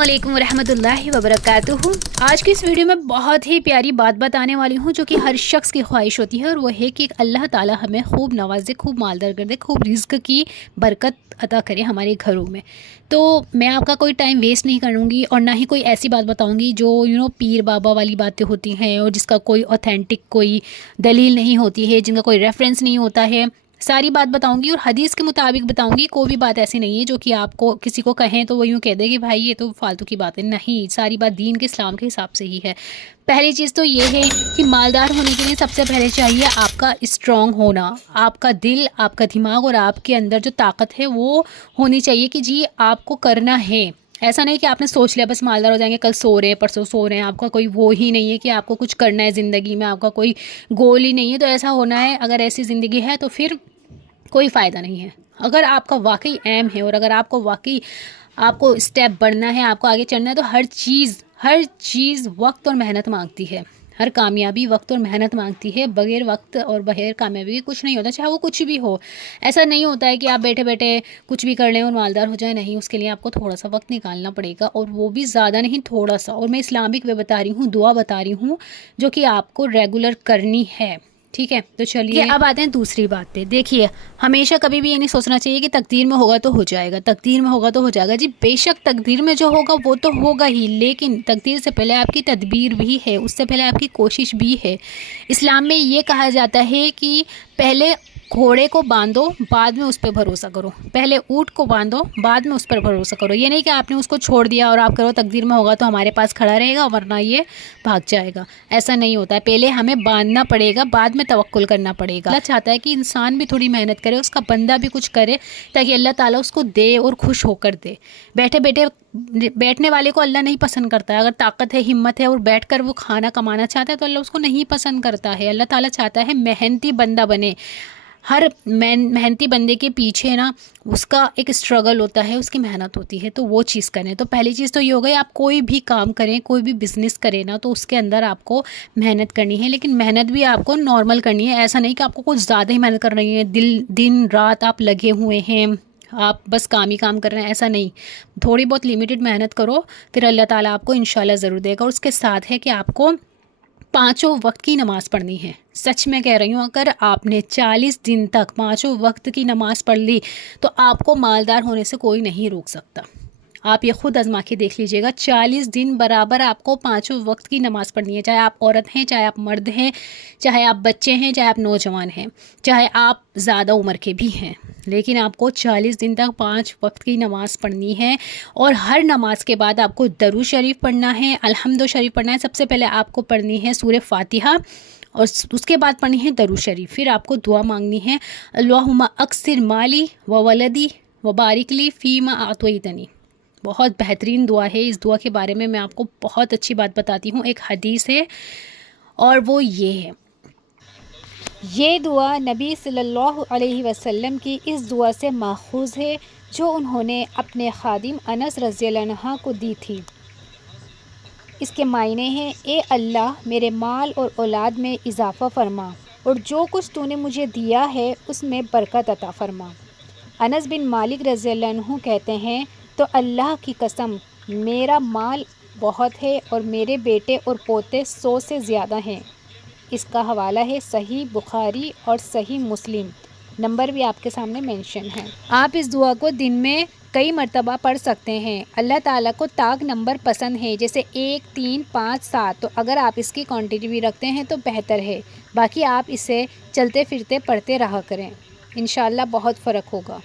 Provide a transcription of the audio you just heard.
वालेकुम रहमतुल्लाहि वबरकातुहू। आज की इस वीडियो में बहुत ही प्यारी बात बताने वाली हूँ जो कि हर शख्स की ख्वाहिश होती है, और वो है कि अल्लाह ताला हमें खूब नवाजे, खूब मालदार कर दे, खूब रिज़्क की बरकत अता करे हमारे घरों में। तो मैं आपका कोई टाइम वेस्ट नहीं करूँगी और ना ही कोई ऐसी बात बताऊँगी जो पीर बाबा वाली बातें होती हैं और जिसका कोई ऑथेंटिक कोई दलील नहीं होती है, जिनका कोई रेफरेंस नहीं होता है। सारी बात बताऊंगी और हदीस के मुताबिक बताऊंगी। कोई भी बात ऐसी नहीं है जो कि आपको किसी को कहें तो वो यूँ कह दे कि भाई ये तो फालतू की बात है। नहीं, सारी बात दीन के इस्लाम के हिसाब से ही है। पहली चीज़ तो ये है कि मालदार होने के लिए सबसे पहले चाहिए आपका स्ट्रॉन्ग होना, आपका दिल, आपका दिमाग और आपके अंदर जो ताकत है वो होनी चाहिए कि जी आपको करना है। ऐसा नहीं कि आपने सोच लिया बस मालदार हो जाएंगे, कल सो रहे हैं परसों सो रहे हैं, आपका कोई वो ही नहीं है कि आपको कुछ करना है ज़िंदगी में, आपका कोई गोल ही नहीं है। तो ऐसा होना है, अगर ऐसी ज़िंदगी है तो फिर कोई फ़ायदा नहीं है। अगर आपका वाकई एम है और अगर आपको वाकई आपको स्टेप बढ़ना है, आपको आगे चलना है, तो हर चीज़ वक्त और मेहनत मांगती है। हर कामयाबी वक्त और मेहनत मांगती है। बगैर वक्त और बगैर कामयाबी के कुछ नहीं होता, चाहे वो कुछ भी हो। ऐसा नहीं होता है कि आप बैठे बैठे कुछ भी कर लें और मालदार हो जाए। नहीं, उसके लिए आपको थोड़ा सा वक्त निकालना पड़ेगा, और वो भी ज़्यादा नहीं, थोड़ा सा। और मैं इस्लामिक वे बता रही हूँ, दुआ बता रही हूँ जो कि आपको रेगुलर करनी है। ठीक है, तो चलिए अब आते हैं दूसरी बात पे। देखिए, हमेशा कभी भी ये नहीं सोचना चाहिए कि तकदीर में होगा तो हो जाएगा, तकदीर में होगा तो हो जाएगा। जी बेशक तकदीर में जो होगा वो तो होगा ही, लेकिन तकदीर से पहले आपकी तदबीर भी है, उससे पहले आपकी कोशिश भी है। इस्लाम में ये कहा जाता है कि पहले घोड़े को बांधो, बाद में उस पर भरोसा करो। पहले ऊँट को बांधो, बाद में उस पर भरोसा करो। ये नहीं कि आपने उसको छोड़ दिया और आप करो तकदीर में होगा तो हमारे पास खड़ा रहेगा वरना ये भाग जाएगा। ऐसा नहीं होता है। पहले हमें बांधना पड़ेगा, बाद में तवक्कुल करना पड़ेगा। अल्लाह चाहता है कि इंसान भी थोड़ी मेहनत करे, उसका बंदा भी कुछ करे, ताकि अल्लाह ताला उसको दे और खुश होकर दे। बैठने वाले को अल्लाह नहीं पसंद करता है। अगर ताकत है, हिम्मत है और बैठकर वो खाना कमाना चाहता है तो अल्लाह उसको नहीं पसंद करता है। अल्लाह ताला चाहता है मेहनती बंदा बने। हर मेहनती बंदे के पीछे ना उसका एक स्ट्रगल होता है, उसकी मेहनत होती है। तो वो चीज़ करें। तो पहली चीज़ तो ये हो गई, आप कोई भी काम करें, कोई भी बिज़नेस करें ना, तो उसके अंदर आपको मेहनत करनी है, लेकिन मेहनत भी आपको नॉर्मल करनी है। ऐसा नहीं कि आपको कुछ ज़्यादा ही मेहनत कर रही है, दिन रात आप लगे हुए हैं, आप बस काम ही काम कर रहे हैं, ऐसा नहीं। थोड़ी बहुत लिमिटेड मेहनत करो, फिर अल्लाह ताला आपको इंशाल्लाह ज़रूर देगा। और उसके साथ है कि आपको 5 वक्त की नमाज़ पढ़नी है। सच में कह रही हूँ, अगर आपने 40 दिन तक 5 वक्त की नमाज़ पढ़ ली तो आपको मालदार होने से कोई नहीं रोक सकता। आप ये खुद आजमा के देख लीजिएगा। 40 दिन बराबर आपको 5 वक्त की नमाज़ पढ़नी है, चाहे आप औरत हैं, चाहे आप मर्द हैं, चाहे आप बच्चे हैं, चाहे आप नौजवान हैं, चाहे आप ज़्यादा उम्र के भी हैं, लेकिन आपको 40 दिन तक 5 वक्त की नमाज़ पढ़नी है। और हर नमाज के बाद आपको दरूद शरीफ पढ़ना है, अल्हम्दु शरीफ पढ़ना है। सबसे पहले आपको पढ़नी है सूरह फातिहा और उसके बाद पढ़नी है दरूद शरीफ। फिर आपको दुआ मांगनी है, अल्लाहुम्मा अक्सिर माली व वलदी व बारिक ली फ़ीमा आतैतनी। बहुत बेहतरीन दुआ है। इस दुआ के बारे में मैं आपको बहुत अच्छी बात बताती हूँ। एक हदीस है और वो ये है, ये दुआ नबी सल्लल्लाहु अलैहि वसल्लम की इस दुआ से माखूज़ है जो उन्होंने अपने खादिम अनस रज़ियल्लाहु अन्हु को दी थी। इसके मायने हैं, ए अल्लाह मेरे माल और औलाद में इजाफ़ा फ़रमा और जो कुछ तूने मुझे दिया है उसमें बरकत अता फ़रमा। अनस बिन मालिक रज़ियल्लाहु अन्हु कहते हैं, तो अल्लाह की कसम मेरा माल बहुत है और मेरे बेटे और पोते 100 से ज़्यादा हैं। इसका हवाला है सही बुखारी और सही मुस्लिम। नंबर भी आपके सामने मेंशन है। आप इस दुआ को दिन में कई मरतबा पढ़ सकते हैं। अल्लाह ताला को ताक नंबर पसंद है, जैसे 1, 3, 5, 7। तो अगर आप इसकी क्वांटिटी भी रखते हैं तो बेहतर है। बाकी आप इसे चलते फिरते पढ़ते रहा करें, इंशाल्लाह बहुत फ़र्क होगा।